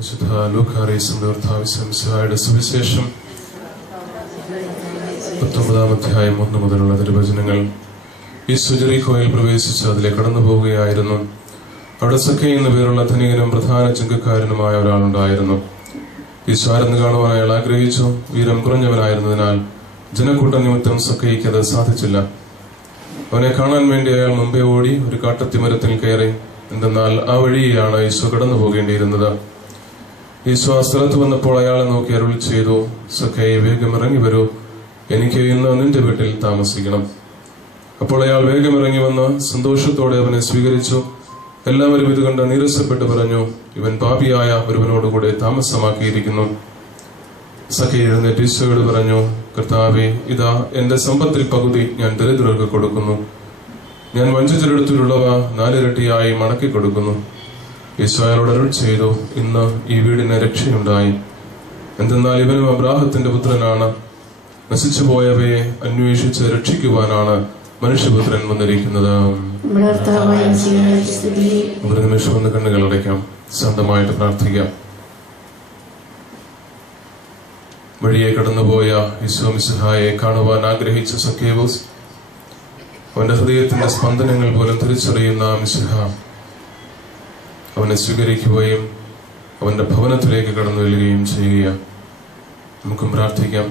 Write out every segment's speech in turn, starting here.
വിശുദ്ധ ലൂക്കായുടെ സുവിശേഷം 19-ാം അധ്യായം 1 മുതലുള്ള തിരുവചനങ്ങൾ. യേശു ജെറിക്കോയിൽ പ്രവേശിച്ച് അതിലെ കടന്നു പോവുകയായിരുന്നു. അവിടെ സക്കൈ എന്നു പേരുള്ള ധനികനും പ്രധാന ചുങ്കക്കാരനുമായ ഒരാളുണ്ടായിരുന്നു. യേശു ആരെന്ന് കാണുവാൻ അയാൾ ആഗ്രഹിച്ചു. ഉയരം കുറഞ്ഞവനായിരുന്നതിനാൽ ജനക്കൂട്ട നിമിത്തം സക്കൈക്ക് അത് സാധിച്ചില്ല. അവനെ കാണാൻ വേണ്ടി അയാൾ മുമ്പേ ഓടി ഒരു കാട്ടത്തിമരത്തിൽ കയറി. എന്തെന്നാൽ ആ വഴിയാണ് യേശു കടന്നു പോകേണ്ടിയിരുന്നത്. യേശു ആ സ്ഥലത്ത് വന്നപ്പോൾ അയാളെ നോക്കി അരുളി ചെയ്തു, സക്കൈ, വേഗം ഇറങ്ങി വരൂ, എനിക്ക് ഇന്ന് നിന്റെ വീട്ടിൽ താമസിക്കണം. അപ്പോൾ അയാൾ വേഗം ഇറങ്ങി വന്ന് സന്തോഷത്തോടെ അവനെ സ്വീകരിച്ചു. എല്ലാവരും ഇത് കണ്ട് നീരസപ്പെട്ട് പറഞ്ഞു, ഇവൻ പാപിയായ ഒരുവനോടുകൂടെ താമസമാക്കിയിരിക്കുന്നു. സക്കൈ എഴുന്നേറ്റ് യേശുവോട് പറഞ്ഞു, കർത്താവേ, ഇതാ എന്റെ സമ്പത്തിൽ പകുതി ഞാൻ ദരിദ്രർക്ക് കൊടുക്കുന്നു. ഞാൻ വഞ്ചിച്ചെടുത്തിട്ടുള്ളവ 4 ഇരട്ടിയായി മടക്കി കൊടുക്കുന്നു. യേശു അയാളോട് അരുളി ചെയ്തു, ഇന്ന് ഈ വീടിന് രക്ഷയുണ്ടായി. എന്തെന്നാൽ ഇവനും അബ്രാഹത്തിന്റെ പുത്രനാണ്. നശിച്ചു പോയവയെ അന്വേഷിച്ച് രക്ഷിക്കുവാനാണ് മനുഷ്യപുത്രൻ വന്നിരിക്കുന്നത്. ഒരു നിമിഷം ഒന്ന് കണ്ണുകൾ അടയ്ക്കാം, ശാന്തമായിട്ട് പ്രാർത്ഥിക്കാം. വഴിയെ കടന്നുപോയ യേശു മിശിഹായെ കാണുവാൻ ആഗ്രഹിച്ച സക്കേവൂസ്, അവന്റെ ഹൃദയത്തിന്റെ സ്പന്ദനങ്ങൾ പോലും തിരിച്ചറിയുന്ന മിശിഹ അവനെ സ്വീകരിക്കുകയും അവന്റെ ഭവനത്തിലേക്ക് കടന്നു വരികയും ചെയ്യുക. നമുക്കും പ്രാർത്ഥിക്കാം.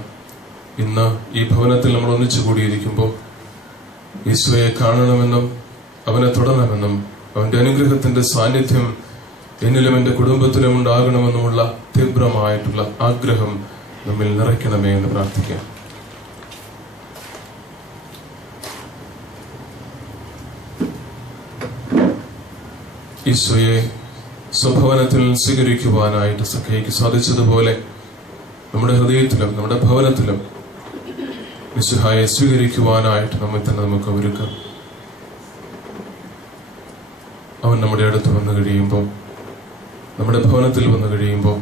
ഇന്ന് ഈ ഭവനത്തിൽ നമ്മൾ ഒന്നിച്ചു കൂടിയിരിക്കുമ്പോൾ യേശുവയെ കാണണമെന്നും അവനെ തൊടണമെന്നും അവന്റെ അനുഗ്രഹത്തിന്റെ സാന്നിധ്യം എന്നിലും എന്റെ കുടുംബത്തിലും ഉണ്ടാകണമെന്നുമുള്ള തീവ്രമായിട്ടുള്ള ആഗ്രഹം നമ്മിൽ നിറയ്ക്കണമേ എന്ന് പ്രാർത്ഥിക്കാം. ഈശോയെ സ്വഭവനത്തിൽ സ്വീകരിക്കുവാനായിട്ട് സഖൈക്ക് സാധിച്ചതുപോലെ നമ്മുടെ ഹൃദയത്തിലും നമ്മുടെ ഭവനത്തിലും മിശിഹായെ സ്വീകരിക്കുവാനായിട്ട് നമ്മെ തന്നെ നമുക്ക് ഒരുക്കാം. അവൻ നമ്മുടെ അടുത്ത് വന്നു കഴിയുമ്പോൾ, നമ്മുടെ ഭവനത്തിൽ വന്നു കഴിയുമ്പോൾ,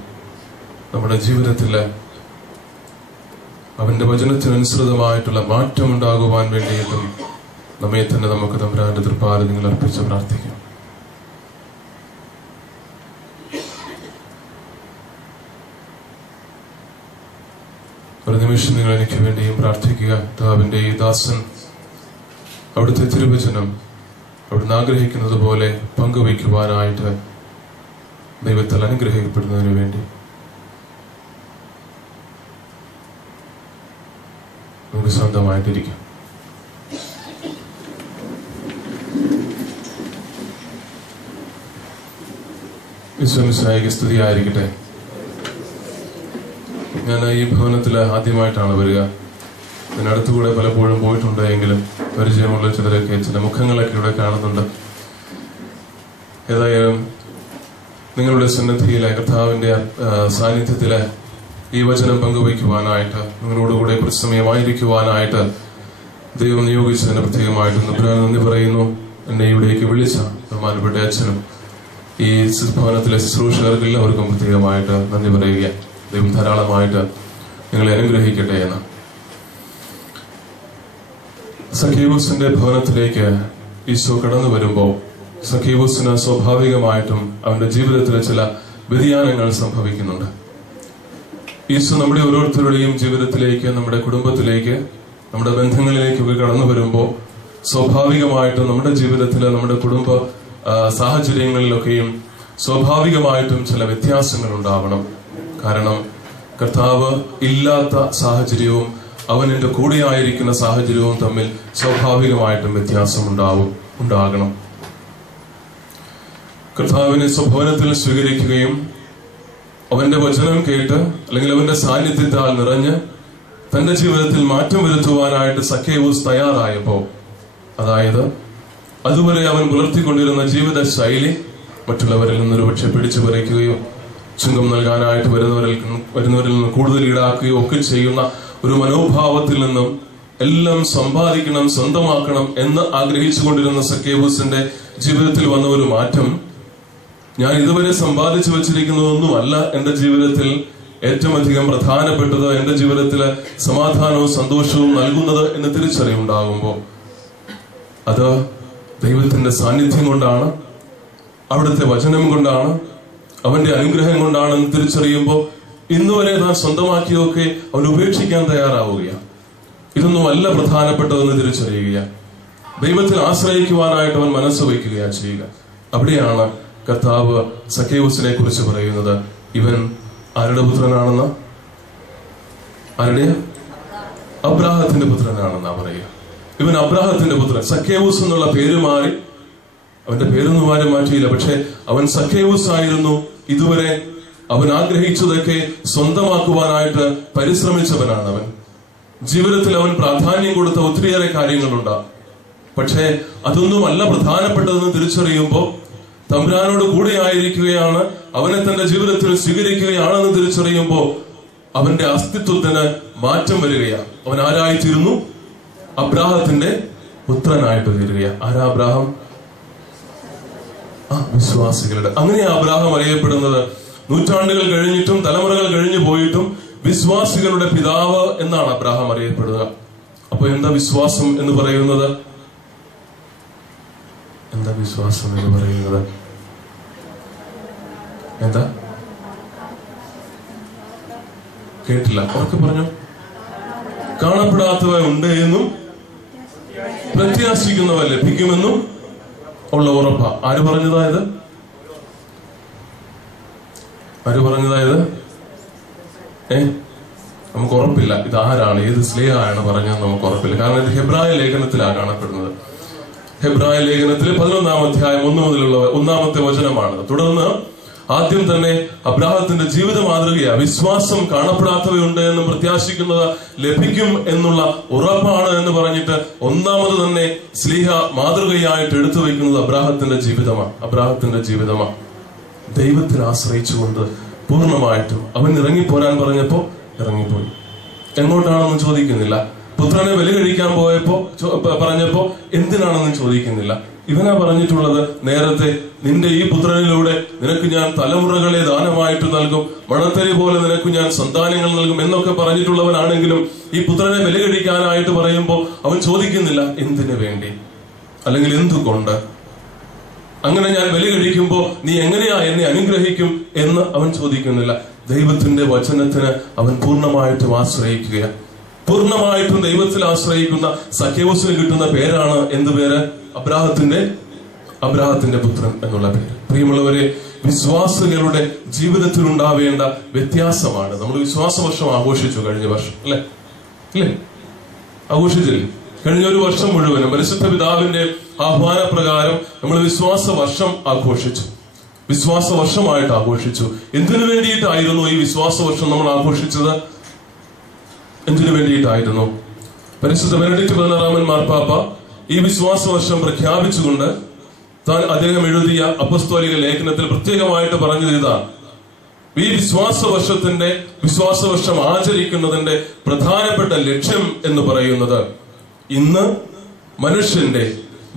നമ്മുടെ ജീവിതത്തില് അവന്റെ വചനത്തിനനുസൃതമായിട്ടുള്ള മാറ്റം ഉണ്ടാകുവാൻ വേണ്ടിയിട്ടും നമ്മെ തന്നെ നമുക്ക് തമ്പുരാന്റെ തൃപ്പാദങ്ങളിൽ അർപ്പിച്ച് പ്രാർത്ഥിക്കാം. ഒരു നിമിഷം നിങ്ങൾ എനിക്ക് വേണ്ടിയും പ്രാർത്ഥിക്കുക. കർത്താവിന്റെ ഈ ദാസൻ അവിടുത്തെ തിരുവചനം അവിടുന്ന് ആഗ്രഹിക്കുന്നത് പോലെ പങ്കുവയ്ക്കുവാനായിട്ട് ദൈവത്താൽ അനുഗ്രഹിക്കപ്പെടുന്നതിന് വേണ്ടി നമുക്ക് സ്വന്തമായിട്ടിരിക്കാം. ഈശോമിശിഹായ്ക്ക് സ്തുതിയായിരിക്കട്ടെ. ഞാൻ ഈ ഭവനത്തിൽ ആദ്യമായിട്ടാണ് വരിക. ഇതിനടുത്തുകൂടെ പലപ്പോഴും പോയിട്ടുണ്ട് എങ്കിലും പരിചയമുള്ള ചില മുഖങ്ങളൊക്കെ ഇവിടെ കാണുന്നുണ്ട്. ഏതായാലും നിങ്ങളുടെ സന്നിധിയിലെ കർത്താവിന്റെ സാന്നിധ്യത്തില് ഈ വചനം പങ്കുവയ്ക്കുവാനായിട്ട് നിങ്ങളോടുകൂടെ സമയമായിരിക്കുവാനായിട്ട് ദൈവം നിയോഗിച്ചതിന് പ്രത്യേകമായിട്ട് നന്ദി പറയുന്നു. എന്നെ ഇവിടേക്ക് വിളിച്ച ബഹുമാനപ്പെട്ട അച്ഛനും ഈ ഭവനത്തിലെ ശുശ്രൂഷകർക്ക് എല്ലാവർക്കും പ്രത്യേകമായിട്ട് നന്ദി പറയുക. ദൈവം ധാരാളമായിട്ട് നിങ്ങളെ അനുഗ്രഹിക്കട്ടെ എന്ന്. സഖീവൂസിന്റെ ഭവനത്തിലേക്ക് ഈശോ കടന്നു വരുമ്പോൾ സഖീവൂസിന് സ്വാഭാവികമായിട്ടും അവന്റെ ജീവിതത്തിലെ ചില വ്യതിയാനങ്ങൾ സംഭവിക്കുന്നുണ്ട്. ഈശോ നമ്മുടെ ഓരോരുത്തരുടെയും ജീവിതത്തിലേക്ക്, നമ്മുടെ കുടുംബത്തിലേക്ക്, നമ്മുടെ ബന്ധങ്ങളിലേക്കൊക്കെ കടന്നു വരുമ്പോൾ സ്വാഭാവികമായിട്ടും നമ്മുടെ ജീവിതത്തിലെ നമ്മുടെ കുടുംബ സാഹചര്യങ്ങളിലൊക്കെയും സ്വാഭാവികമായിട്ടും ചില വ്യത്യാസങ്ങൾ ഉണ്ടാവണം. കാരണം കർത്താവ് ഇല്ലാത്ത സാഹചര്യവും അവൻ എന്റെ കൂടെയായിരിക്കുന്ന സാഹചര്യവും തമ്മിൽ സ്വാഭാവികമായിട്ടും വ്യത്യാസം ഉണ്ടാകണം. കർത്താവിനെ സ്വഭവനത്തിൽ സ്വീകരിക്കുകയും അവന്റെ വചനം കേട്ട് അല്ലെങ്കിൽ അവന്റെ സാന്നിധ്യത്താൽ നിറഞ്ഞ് തന്റെ ജീവിതത്തിൽ മാറ്റം വരുത്തുവാനായിട്ട് സക്കേവൂസ് തയ്യാറായപ്പോ, അതായത് അതുവരെ അവൻ പുലർത്തിക്കൊണ്ടിരുന്ന ജീവിത ശൈലി മറ്റുള്ളവരിൽ നിന്നൊരു പക്ഷെ പിടിച്ചു പറിക്കുകയോ ചുങ്കം നൽകാനായിട്ട് വരുന്നവരിൽ നിന്ന് കൂടുതൽ ഈടാക്കുകയോ ഒക്കെ ചെയ്യുന്ന ഒരു മനോഭാവത്തിൽ നിന്നും എല്ലാം സമ്പാദിക്കണം, സ്വന്തമാക്കണം എന്ന് ആഗ്രഹിച്ചു കൊണ്ടിരുന്ന സക്കേവൂസിന്റെ ജീവിതത്തിൽ വന്ന ഒരു മാറ്റം, ഞാൻ ഇതുവരെ സമ്പാദിച്ചു വെച്ചിരിക്കുന്നതൊന്നുമല്ല എന്റെ ജീവിതത്തിൽ ഏറ്റവും അധികം പ്രധാനപ്പെട്ടത്, എന്റെ ജീവിതത്തില് സമാധാനവും സന്തോഷവും നൽകുന്നത് എന്ന് തിരിച്ചറിവുണ്ടാകുമ്പോൾ അത് ദൈവത്തിന്റെ സാന്നിധ്യം കൊണ്ടാണ്, അവിടുത്തെ വചനം കൊണ്ടാണ്, അവന്റെ അനുഗ്രഹം കൊണ്ടാണെന്ന് തിരിച്ചറിയുമ്പോൾ ഇന്നുവരെ താൻ സ്വന്തമാക്കിയൊക്കെ അവൻ ഉപേക്ഷിക്കാൻ തയ്യാറാവുകയാണ്. ഇതൊന്നും അല്ല പ്രധാനപ്പെട്ടതെന്ന് തിരിച്ചറിയുകയാണ്. ദൈവത്തിൽ ആശ്രയിക്കുവാനായിട്ട് അവൻ മനസ്സ് വയ്ക്കുകയാണ് ചെയ്യുക. അവിടെയാണ് കർത്താവ് സക്കേവൂസിനെ കുറിച്ച് പറയുന്നത്. ഇവൻ ആരുടെ പുത്രനാണെന്ന? ആരുടെ? അബ്രാഹത്തിന്റെ പുത്രനാണെന്നാ പറയുക. ഇവൻ അബ്രാഹത്തിന്റെ പുത്രൻ. സക്കേവൂസ് എന്നുള്ള പേര് മാറി, അവന്റെ പേരൊന്നും ആരും മാറ്റിയില്ല. പക്ഷെ അവൻ സക്കേവൂസ് ആയിരുന്നു. ഇതുവരെ അവൻ ആഗ്രഹിച്ചതൊക്കെ സ്വന്തമാക്കുവാനായിട്ട് പരിശ്രമിച്ചവനാണ് അവൻ. ജീവിതത്തിൽ അവൻ പ്രാധാന്യം കൊടുത്ത ഒത്തിരിയേറെ കാര്യങ്ങളുണ്ട്. പക്ഷേ അതൊന്നും അല്ല പ്രധാനപ്പെട്ടതെന്ന് തിരിച്ചറിയുമ്പോൾ, തമ്പുരാനോട് കൂടെ ആയിരിക്കുകയാണ്, അവനെ തന്റെ ജീവിതത്തിൽ സ്വീകരിക്കുകയാണെന്ന് തിരിച്ചറിയുമ്പോൾ അവന്റെ അസ്തിത്വത്തിന് മാറ്റം വരികയാണ്. അവൻ ആരായിത്തീരുന്നു? അബ്രാഹത്തിന്റെ പുത്രനായിട്ട് തീരുകയാണ്. ആരാ അബ്രാഹം? വിശ്വാസികളുടെ. അങ്ങനെയാ അബ്രാഹം അറിയപ്പെടുന്നത്. നൂറ്റാണ്ടുകൾ കഴിഞ്ഞിട്ടും തലമുറകൾ കഴിഞ്ഞു പോയിട്ടും വിശ്വാസികളുടെ പിതാവ് എന്നാണ് അബ്രാഹം അറിയപ്പെടുക. അപ്പൊ എന്താ വിശ്വാസം എന്ന് പറയുന്നത്? എന്താ വിശ്വാസം എന്ന് പറയുന്നത്? എന്താ? കേട്ടില്ല, ഉറക്കെ പറഞ്ഞു. കാണപ്പെടാത്തവ ഉണ്ട് എന്നും പ്രത്യാശിക്കുന്നവ ലഭിക്കുമെന്നും ഉള്ള ഉറപ്പ. ആര് പറഞ്ഞതായത്? ആര് പറഞ്ഞതായത്? നമുക്ക് ഉറപ്പില്ല ഇത് ആരാണ്, ഏത് സ്ലേഹാണ് പറഞ്ഞത് നമുക്ക് ഉറപ്പില്ല. കാരണം ഇത് ഹെബ്രായ ലേഖനത്തിലാണ് കാണപ്പെടുന്നത്. ഹെബ്രായ ലേഖനത്തിലെ 11-ാം അധ്യായം 1 മുതലുള്ള 1-ാമത്തെ വചനമാണ്. തുടർന്ന് ആദ്യം തന്നെ അബ്രാഹത്തിന്റെ ജീവിത മാതൃകയാ. വിശ്വാസം കാണപ്പെടാത്തവയുണ്ട് എന്നും പ്രത്യാശിക്കുന്നത് ലഭിക്കും എന്നുള്ള ഉറപ്പാണ് എന്ന് പറഞ്ഞിട്ട് ഒന്നാമത് തന്നെ സ്ലീഹ മാതൃകയായിട്ട് എടുത്തു വയ്ക്കുന്നത് അബ്രാഹത്തിന്റെ ജീവിതമാണ്. അബ്രാഹത്തിന്റെ ജീവിതമാണ്. ദൈവത്തിൽ ആശ്രയിച്ചുകൊണ്ട് പൂർണ്ണമായിട്ടും അവൻ ഇറങ്ങിപ്പോരാൻ പറഞ്ഞപ്പോ ഇറങ്ങിപ്പോയി. എങ്ങോട്ടാണെന്ന് ചോദിക്കുന്നില്ല. പുത്രനെ ബലി കഴിക്കാൻ പറഞ്ഞപ്പോ എന്തിനാണെന്ന് ചോദിക്കുന്നില്ല. ഇവനാ പറഞ്ഞിട്ടുള്ളത്, നേരത്തെ നിന്റെ ഈ പുത്രനിലൂടെ നിനക്ക് ഞാൻ തലമുറകളെ ദാനമായിട്ട് നൽകും, മണത്തരി പോലെ നിനക്ക് ഞാൻ സന്താനങ്ങൾ നൽകും എന്നൊക്കെ പറഞ്ഞിട്ടുള്ളവനാണെങ്കിലും ഈ പുത്രനെ ബലി കഴിക്കാനായിട്ട് പറയുമ്പോൾ അവൻ ചോദിക്കുന്നില്ല എന്തിനു വേണ്ടി, അല്ലെങ്കിൽ എന്തുകൊണ്ട്. അങ്ങനെ ഞാൻ ബലി കഴിക്കുമ്പോ നീ എങ്ങനെയാ എന്നെ അനുഗ്രഹിക്കും എന്ന് അവൻ ചോദിക്കുന്നില്ല. ദൈവത്തിന്റെ വചനത്തിന് അവൻ പൂർണ്ണമായിട്ടും ആശ്രയിക്കുകയാണ്. പൂർണ്ണമായിട്ടും ദൈവത്തിൽ ആശ്രയിക്കുന്ന സക്കേവൂസിന് കിട്ടുന്ന പേരാണ് എന്ത് പേര്? അബ്രാഹത്തിന്റെ പുത്രൻ എന്നുള്ള പേര്. പ്രിയമുള്ളവരെ, വിശ്വാസികളുടെ ജീവിതത്തിൽ ഉണ്ടാവേണ്ട വ്യത്യാസമാണ്. നമ്മൾ വിശ്വാസ വർഷം ആഘോഷിച്ചു കഴിഞ്ഞ വർഷം, അല്ലെ? ആഘോഷിച്ചില്ലേ? കഴിഞ്ഞ ഒരു വർഷം മുഴുവനും പരിശുദ്ധ പിതാവിന്റെ ആഹ്വാനപ്രകാരം നമ്മൾ വിശ്വാസ വർഷം ആഘോഷിച്ചു. വിശ്വാസ വർഷമായിട്ട് ആഘോഷിച്ചു. എന്തിനു വേണ്ടിയിട്ടായിരുന്നു ഈ വിശ്വാസ വർഷം നമ്മൾ ആഘോഷിച്ചത്? എന്തിനു വേണ്ടിയിട്ടായിരുന്നു? പരിശുദ്ധ ബെനഡിക്ട് 16-ാമൻ മാർപ്പാപ്പ ഈ വിശ്വാസ വർഷം പ്രഖ്യാപിച്ചുകൊണ്ട് അദ്ദേഹം എഴുതിയ അപ്പസ്തോലിക ലേഖനത്തിൽ പ്രത്യേകമായിട്ട് പറഞ്ഞത് ഇതാണ്: ഈ വിശ്വാസ വർഷം ആചരിക്കുന്നതിന്റെ പ്രധാനപ്പെട്ട ലക്ഷ്യം എന്ന് പറയുന്നത് ഇന്ന് മനുഷ്യന്റെ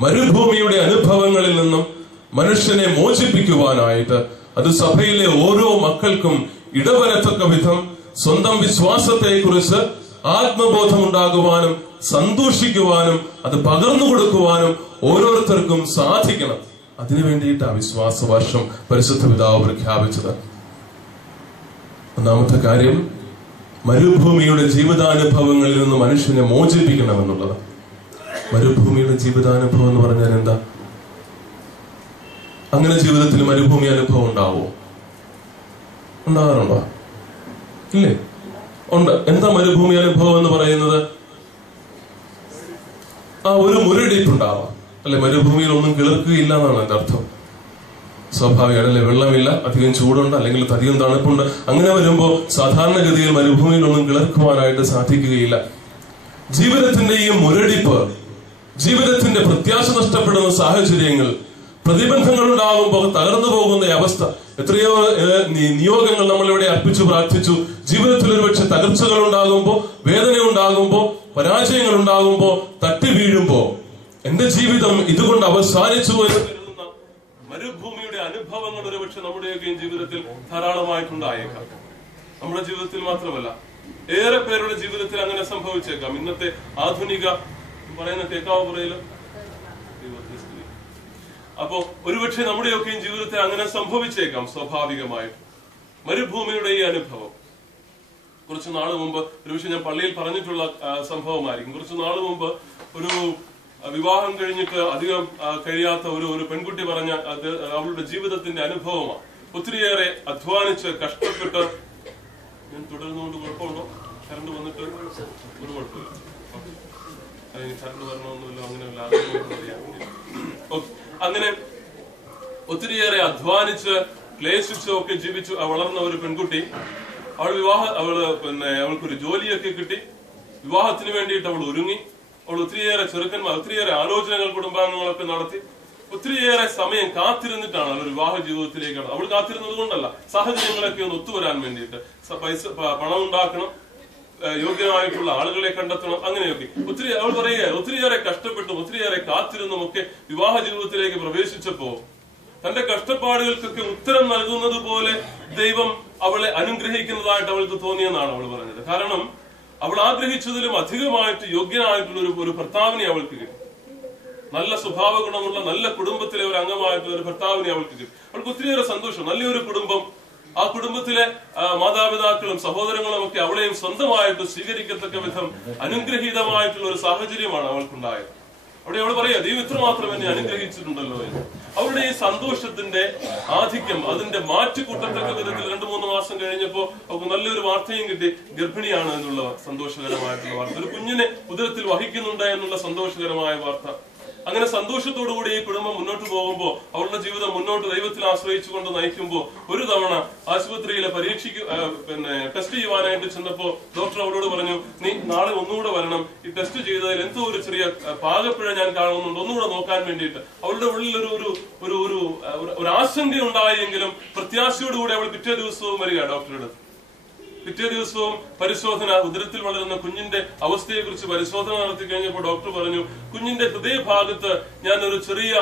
മരുഭൂമിയുടെ അനുഭവങ്ങളിൽ നിന്നും മനുഷ്യനെ മോചിപ്പിക്കുവാനായിട്ട്, അത് സഭയിലെ ഓരോ മക്കൾക്കും ഇടവരത്തക്ക വിധം സ്വന്തം വിശ്വാസത്തെ കുറിച്ച് ആത്മബോധം ഉണ്ടാകുവാനും സന്തോഷിക്കുവാനും അത് പകർന്നു കൊടുക്കുവാനും ഓരോരുത്തർക്കും സാധിക്കണം. അതിനു വേണ്ടിയിട്ടാണ് വിശ്വാസ വർഷം പരിശുദ്ധ പിതാവ് പ്രഖ്യാപിച്ചത്. ഒന്നാമത്തെ കാര്യം, മരുഭൂമിയുടെ ജീവിതാനുഭവങ്ങളിൽ നിന്ന് മനുഷ്യനെ മോചിപ്പിക്കണമെന്നുള്ളത്. മരുഭൂമിയുടെ ജീവിതാനുഭവം എന്ന് പറഞ്ഞാൽ എന്താ? അങ്ങനെ ജീവിതത്തിൽ മരുഭൂമി അനുഭവം ഉണ്ടാവുമോ? ഉണ്ടാകാറുണ്ടോ? ഇല്ലേ? ഉണ്ട്. എന്താ മരുഭൂമി അനുഭവം എന്ന് പറയുന്നത്? ഒരു മുരടിപ്പുണ്ടാവാം, അല്ലെ? മരുഭൂമിയിൽ ഒന്നും കിളിർക്കുകയില്ല എന്നാണ് എന്റെ അർത്ഥം. സ്വാഭാവികമാണ്, അല്ലെ? വെള്ളമില്ല, അധികം ചൂടുണ്ട്, അല്ലെങ്കിൽ അധികം തണുപ്പുണ്ട്. അങ്ങനെ വരുമ്പോ സാധാരണഗതിയിൽ മരുഭൂമിയിൽ ഒന്നും കിളിർക്കുവാനായിട്ട് സാധിക്കുകയില്ല. ജീവിതത്തിന്റെ ഈ മുരടിപ്പ്, ജീവിതത്തിന്റെ പ്രത്യാശ നഷ്ടപ്പെടുന്ന സാഹചര്യങ്ങൾ, പ്രതിബന്ധങ്ങൾ ഉണ്ടാകുമ്പോൾ തകർന്നു പോകുന്ന അവസ്ഥ, എത്രയോ നിയോഗങ്ങൾ നമ്മളിവിടെ അർപ്പിച്ചു പ്രാർത്ഥിച്ചു. ജീവിതത്തിൽ ഒരുപക്ഷെ തകർച്ചകൾ ഉണ്ടാകുമ്പോ, വേദന ഉണ്ടാകുമ്പോ, പരാജയങ്ങൾ ഉണ്ടാകുമ്പോ, തട്ടി വീഴുമ്പോ എന്റെ ജീവിതം ഇതുകൊണ്ട് അവസാനിച്ചു എന്ന് കരുതുന്ന മരുഭൂമിയുടെ അനുഭവങ്ങൾ ഒരുപക്ഷെ നമ്മുടെയൊക്കെയും ജീവിതത്തിൽ ധാരാളമായിട്ടുണ്ടായേക്കാം. നമ്മുടെ ജീവിതത്തിൽ മാത്രമല്ല, ഏറെ പേരുടെ ജീവിതത്തിൽ അങ്ങനെ സംഭവിച്ചേക്കാം. ഇന്നത്തെ ആധുനിക പറയുന്ന കേക്കാവ് പറയലും അപ്പോ ഒരുപക്ഷെ നമ്മുടെയൊക്കെയും ജീവിതത്തിൽ അങ്ങനെ സംഭവിച്ചേക്കാം. സ്വാഭാവികമായിട്ട് മരുഭൂമിയുടെ ഈ അനുഭവം കുറച്ചു നാൾ മുമ്പ് ഒരുപക്ഷെ ഞാൻ പള്ളിയിൽ പറഞ്ഞിട്ടുള്ള സംഭവമായിരിക്കും. കുറച്ചു നാൾ മുമ്പ് ഒരു വിവാഹം കഴിഞ്ഞിട്ട് അധികം കഴിയാത്ത ഒരു പെൺകുട്ടി പറഞ്ഞ അവളുടെ ജീവിതത്തിന്റെ അനുഭവമാണ്. ഒത്തിരിയേറെ അധ്വാനിച്ച് കഷ്ടപ്പെട്ട്. ഞാൻ തുടർന്നുകൊണ്ട് കുഴപ്പമുണ്ടോ? കറണ്ട് വന്നിട്ട് ഒരു കുഴപ്പമില്ല. കറണ്ട് വരണമെന്നില്ല, അങ്ങനെയല്ല. അങ്ങനെ ഒത്തിരിയേറെ അധ്വാനിച്ച് ക്ലേശിച്ച് ഒക്കെ ജീവിച്ചു വളർന്ന ഒരു പെൺകുട്ടി. അവൾക്കൊരു ജോലിയൊക്കെ കിട്ടി. വിവാഹത്തിന് വേണ്ടിയിട്ട് അവൾ ഒരുങ്ങി. അവൾ ഒത്തിരിയേറെ ചെറുക്കന്മാർ, ഒത്തിരിയേറെ ആലോചനകൾ കുടുംബാംഗങ്ങളൊക്കെ നടത്തി. ഒത്തിരിയേറെ സമയം കാത്തിരുന്നിട്ടാണ് അവൾ വിവാഹ ജീവിതത്തിലേക്ക്. അവൾ കാത്തിരുന്നത് കൊണ്ടല്ല, സാഹചര്യങ്ങളൊക്കെ ഒന്ന് ഒത്തുവരാൻ വേണ്ടിയിട്ട്. പണം ഉണ്ടാക്കണം, യോഗ്യമായിട്ടുള്ള ആളുകളെ കണ്ടെത്തണം, അങ്ങനെയൊക്കെ അവൾ പറയുക ഒത്തിരിയേറെ കഷ്ടപ്പെട്ടും ഒത്തിരിയേറെ കാത്തിരുന്നും ഒക്കെ വിവാഹ ജീവിതത്തിലേക്ക് പ്രവേശിച്ചപ്പോ തന്റെ കഷ്ടപ്പാടുകൾക്കൊക്കെ ഉത്തരം നൽകുന്നത് പോലെ ദൈവം അവളെ അനുഗ്രഹിക്കുന്നതായിട്ട് അവൾക്ക് തോന്നിയെന്നാണ് അവൾ പറഞ്ഞത്. കാരണം അവൾ ആഗ്രഹിച്ചതിലും അധികമായിട്ട് യോഗ്യനായിട്ടുള്ള ഒരു ഭർത്താവിനെ അവൾക്ക് കിട്ടി. നല്ല സ്വഭാവ ഗുണമുള്ള നല്ല കുടുംബത്തിലെ ഒരു അംഗമായിട്ടുള്ള ഒരു ഭർത്താവിനെ അവൾക്ക് കിട്ടി. അവൾക്ക് ഒത്തിരിയേറെ സന്തോഷം. നല്ലൊരു കുടുംബം, ആ കുടുംബത്തിലെ മാതാപിതാക്കളും സഹോദരങ്ങളും ഒക്കെ അവളെയും സ്വന്തമായിട്ട് സ്വീകരിക്കത്തക്ക വിധം അനുഗ്രഹീതമായിട്ടുള്ള ഒരു സാഹചര്യമാണ് അവൾക്കുണ്ടായത്. അവിടെ അവൾ പറയാ, ദൈവം ഇത്രമാത്രം എന്നെ അനുഗ്രഹിച്ചിട്ടുണ്ടല്ലോ എന്ന്. അവരുടെ ഈ സന്തോഷത്തിന്റെ ആധിക്യം അതിന്റെ മാറ്റിക്കൂട്ടത്തക്ക വിധത്തിൽ 2-3 മാസം കഴിഞ്ഞപ്പോ അവർക്ക് നല്ലൊരു വാർത്തയും കിട്ടി. ഗർഭിണിയാണ് എന്നുള്ള സന്തോഷകരമായിട്ടുള്ള വാർത്ത, ഒരു കുഞ്ഞിനെ ഉദരത്തിൽ വഹിക്കുന്നുണ്ട് എന്നുള്ള സന്തോഷകരമായ വാർത്ത. അങ്ങനെ സന്തോഷത്തോടുകൂടി ഈ കുടുംബം മുന്നോട്ട് പോകുമ്പോൾ അവരുടെ ജീവിതം മുന്നോട്ട് ദൈവത്തിൽ ആശ്രയിച്ചുകൊണ്ട് നയിക്കുമ്പോൾ ഒരു തവണ ആശുപത്രിയിലെ ടെസ്റ്റ് ചെയ്യുവാനായിട്ട് ചെന്നപ്പോ ഡോക്ടർ അവളോട് പറഞ്ഞു, നീ നാളെ ഒന്നുകൂടെ വരണം, ഈ ടെസ്റ്റ് ചെയ്തതിൽ എന്തോ ഒരു ചെറിയ പാകപ്പിഴ ഞാൻ കാണുന്നുണ്ട്, ഒന്നുകൂടെ നോക്കാൻ വേണ്ടിയിട്ട്. അവളുടെ ഉള്ളിൽ ഒരു ആശങ്ക ഉണ്ടായെങ്കിലും പ്രത്യാശയോടുകൂടി അവൾ പിറ്റേ ദിവസവും വരിക ഡോക്ടറുടെ. പിറ്റേ ദിവസവും പരിശോധന, ഉദരത്തിൽ വളരുന്ന കുഞ്ഞിന്റെ അവസ്ഥയെ കുറിച്ച് പരിശോധന നടത്തി കഴിഞ്ഞപ്പോൾ ഡോക്ടർ പറഞ്ഞു, കുഞ്ഞിന്റെ ഹൃദയഭാഗത്ത് ഞാൻ ഒരു ചെറിയ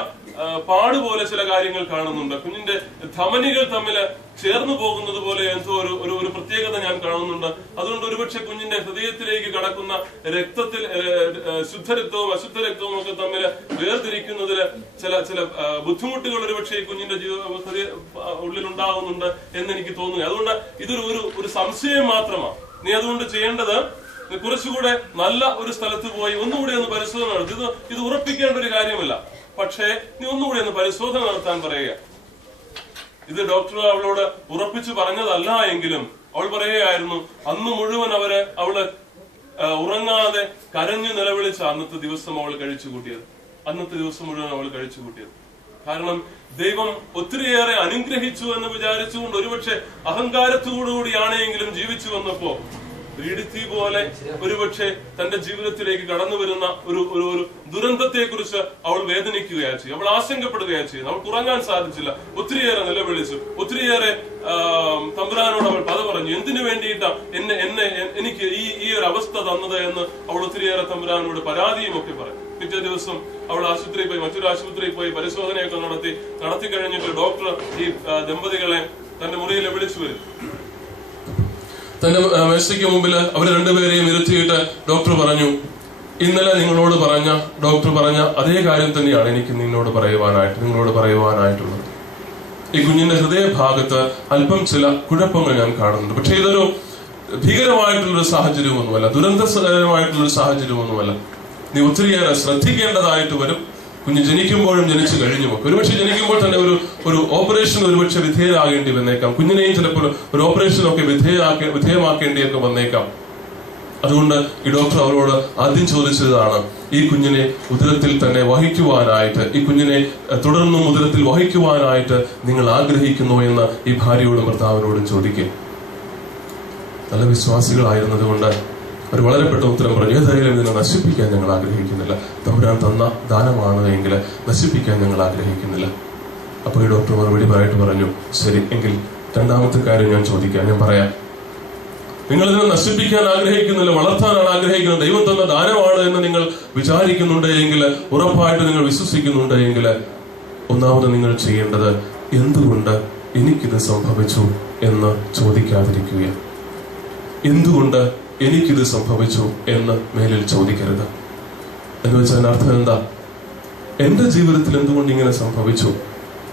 പാടുപോലെ ചില കാര്യങ്ങൾ കാണുന്നുണ്ട്. കുഞ്ഞിന്റെ ധമനികൾ തമ്മിൽ ചേർന്നു പോകുന്നത് പോലെ എന്തോ ഒരു പ്രത്യേകത ഞാൻ കാണുന്നുണ്ട്. അതുകൊണ്ട് ഒരുപക്ഷെ കുഞ്ഞിന്റെ ഹൃദയത്തിലേക്ക് കടക്കുന്ന രക്തത്തിൽ ശുദ്ധരക്തവും അശുദ്ധ രക്തവും ഒക്കെ തമ്മിൽ വേർതിരിക്കുന്നതിൽ ചില ബുദ്ധിമുട്ടുകൾ ഒരുപക്ഷെ കുഞ്ഞിന്റെ ഉള്ളിലുണ്ടാകുന്നുണ്ട് എന്ന് എനിക്ക് തോന്നുന്നു. അതുകൊണ്ട് ഇതൊരു സംശയം മാത്രമാണ്. നീ അതുകൊണ്ട് ചെയ്യേണ്ടത് കുറച്ചുകൂടെ നല്ല ഒരു സ്ഥലത്ത് പോയി ഒന്നുകൂടി ഒന്ന് പരിശോധന നടത്തി. ഇത് ഉറപ്പിക്കേണ്ട ഒരു കാര്യമല്ല, പക്ഷേ നീ ഒന്നുകൂടി ഒന്ന് പരിശോധന നടത്താൻ പറയുക. ഇത് ഡോക്ടർ അവളോട് ഉറപ്പിച്ചു പറഞ്ഞതല്ല എങ്കിലും അവൾ പറയുകയായിരുന്നു, അന്ന് മുഴുവൻ അവള് ഉറങ്ങാതെ കരഞ്ഞു നിലവിളിച്ച അന്നത്തെ ദിവസം അവൾ കഴിച്ചുകൂട്ടിയത്. അന്നത്തെ ദിവസം മുഴുവൻ അവൾ കഴിച്ചുകൂട്ടിയത്. കാരണം ദൈവം ഒത്തിരിയേറെ അനുഗ്രഹിച്ചു എന്ന് വിചാരിച്ചുകൊണ്ട് ഒരുപക്ഷെ അഹങ്കാരത്തോടുകൂടിയാണെങ്കിലും ജീവിച്ചു വന്നപ്പോ ഇടുത്തി പോലെ ഒരുപക്ഷെ തന്റെ ജീവിതത്തിലേക്ക് കടന്നു വരുന്ന ഒരു ദുരന്തത്തെ കുറിച്ച് അവൾ വേദനിക്കുകയാണ് ചെയ്യുക. അവൾ ആശങ്കപ്പെടുകയാണ് ചെയ്യുന്നത്. അവൾക്ക് ഉറങ്ങാൻ സാധിച്ചില്ല. ഒത്തിരിയേറെ നിലവിളിച്ചു. ഒത്തിരിയേറെ തമ്പുരാനോട് അവൾ പത പറഞ്ഞു, എന്തിനു വേണ്ടിയിട്ടാ എനിക്ക് ഈ ഒരു അവസ്ഥ തന്നത് എന്ന് അവൾ ഒത്തിരിയേറെ തമ്പുരാനോട് പരാതിയും ഒക്കെ പറയും. പിറ്റേ ദിവസം അവൾ ആശുപത്രിയിൽ പോയി, മറ്റൊരു ആശുപത്രിയിൽ പോയി പരിശോധനയൊക്കെ നടത്തി കഴിഞ്ഞിട്ട് ഡോക്ടർ ഈ ദമ്പതികളെ തന്റെ മുറിയിൽ വിളിച്ചു വരും. തന്റെ മേശയ്ക്ക് മുമ്പിൽ അവർ രണ്ടുപേരെയും ഇരുത്തിയിട്ട് ഡോക്ടർ പറഞ്ഞു, ഇന്നലെ ഡോക്ടർ പറഞ്ഞ അതേ കാര്യം തന്നെയാണ് എനിക്ക് നിങ്ങളോട് പറയുവാനായിട്ടുള്ളത്. ഈ കുഞ്ഞിന്റെ ഹൃദയഭാഗത്ത് അല്പം ചില കുഴപ്പങ്ങൾ ഞാൻ കാണുന്നുണ്ട്. പക്ഷെ ഇതൊരു ഭീകരമായിട്ടുള്ളൊരു സാഹചര്യമൊന്നുമല്ല, ദുരന്തകരമായിട്ടുള്ളൊരു സാഹചര്യമൊന്നുമല്ല. നീ ഒത്തിരിയേറെ ശ്രദ്ധിക്കേണ്ടതായിട്ട് വരും. കുഞ്ഞ് ജനിക്കുമ്പോഴും ജനിച്ചു കഴിഞ്ഞുമൊക്കെ ഒരുപക്ഷെ ജനിക്കുമ്പോൾ തന്നെ ഒരു ഓപ്പറേഷൻ ഒരുപക്ഷെ വിധേയരാകേണ്ടി വന്നേക്കാം. കുഞ്ഞിനെയും ചിലപ്പോൾ ഒരു ഓപ്പറേഷനൊക്കെ വിധേയമാക്കേണ്ടിയൊക്കെ വന്നേക്കാം. അതുകൊണ്ട് ഈ ഡോക്ടർ അവരോട് ആദ്യം ചോദിച്ചതാണ്, ഈ കുഞ്ഞിനെ ഉദരത്തിൽ തന്നെ വഹിക്കുവാനായിട്ട്, ഈ കുഞ്ഞിനെ തുടർന്നും ഉദരത്തിൽ വഹിക്കുവാനായിട്ട് നിങ്ങൾ ആഗ്രഹിക്കുന്നു എന്ന് ഈ ഭാര്യയോടും ഭർത്താവിനോടും ചോദിക്കും. നല്ല വിശ്വാസികളായിരുന്നത് കൊണ്ട് അവർ വളരെ പെട്ട ഉത്തരം പറഞ്ഞു, ഏതായാലും ഇതിനെ നശിപ്പിക്കാൻ ഞങ്ങൾ ആഗ്രഹിക്കുന്നില്ല. തമ്പുരാൻ തന്ന ദാനമാണ് എങ്കിൽ നശിപ്പിക്കാൻ ഞങ്ങൾ ആഗ്രഹിക്കുന്നില്ല. അപ്പോൾ ഈ ഡോക്ടർ മറുപടി പറഞ്ഞു, ശരി എങ്കിൽ രണ്ടാമത്തെ കാര്യം ഞാൻ പറയാം. നിങ്ങളിതിനെ നശിപ്പിക്കാൻ ആഗ്രഹിക്കുന്നില്ല, വളർത്താനാണ് ആഗ്രഹിക്കുന്നത്. ദൈവം തന്ന ദാനമാണ് എന്ന് നിങ്ങൾ വിചാരിക്കുന്നുണ്ട് എങ്കിൽ, ഉറപ്പായിട്ട് നിങ്ങൾ വിശ്വസിക്കുന്നുണ്ട് എങ്കിൽ, ഒന്നാമത് നിങ്ങൾ ചെയ്യേണ്ടത് എന്തുകൊണ്ട് എനിക്കിത് സംഭവിച്ചു എന്ന് ചോദിക്കാതിരിക്കുക. എന്തുകൊണ്ട് എനിക്കിത് സംഭവിച്ചു എന്ന് മേലിൽ ചോദിക്കരുത്. എന്ന് വെച്ചാൽ അർത്ഥം എന്താ? എന്റെ ജീവിതത്തിൽ എന്തുകൊണ്ട് ഇങ്ങനെ സംഭവിച്ചു?